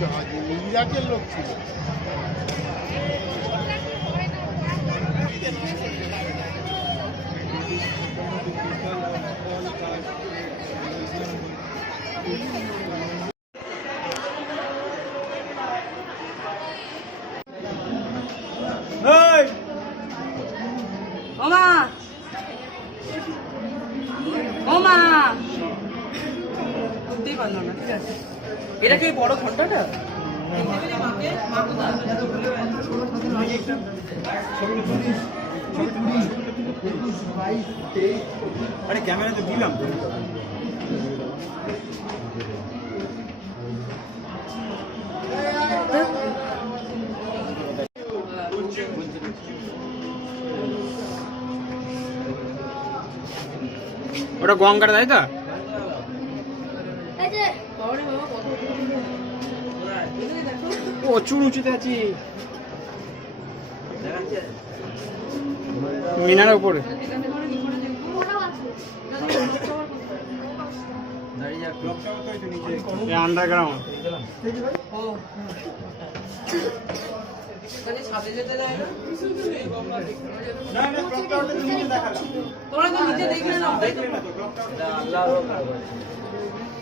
জাহাজে ইরাকের লোক ছিল। ওমা! ওমা! বুঝতেই পারল না ঠিক আছে? এটা কি ওই বড় ঘন্টাটা? আরে ক্যামেরাতে দিলাম। ওটা গঙ্গার তাই তো প্রচুর উঁচুতে আছি। মিনার উপরে। আন্ডারগ্রাউন্ড তোমরা তো নিচে দেখলে না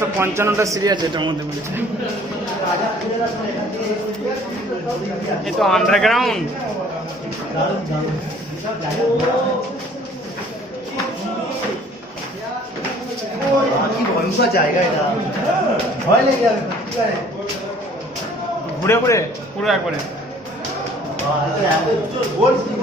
একশো পঞ্চান্নটা সিঁড়ি আছে এটার মধ্যে বলেছে। এ তো আন্ডারগ্রাউন্ড ঘুরে ঘুরে পুরো একবারে। বাহ, এটা এত জোর গোল ছিল।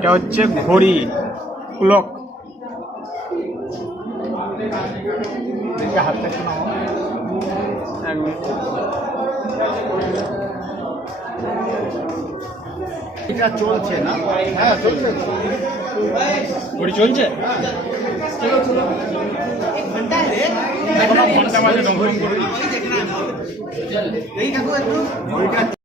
এটা হচ্ছে ঘড়ি ক্লক হাতটা একটু নামাও। এক মিনিট। এটা চলছে না হ্যাঁ চলছে ঘড়ি চলছে ঘণ্টা বাজে করে।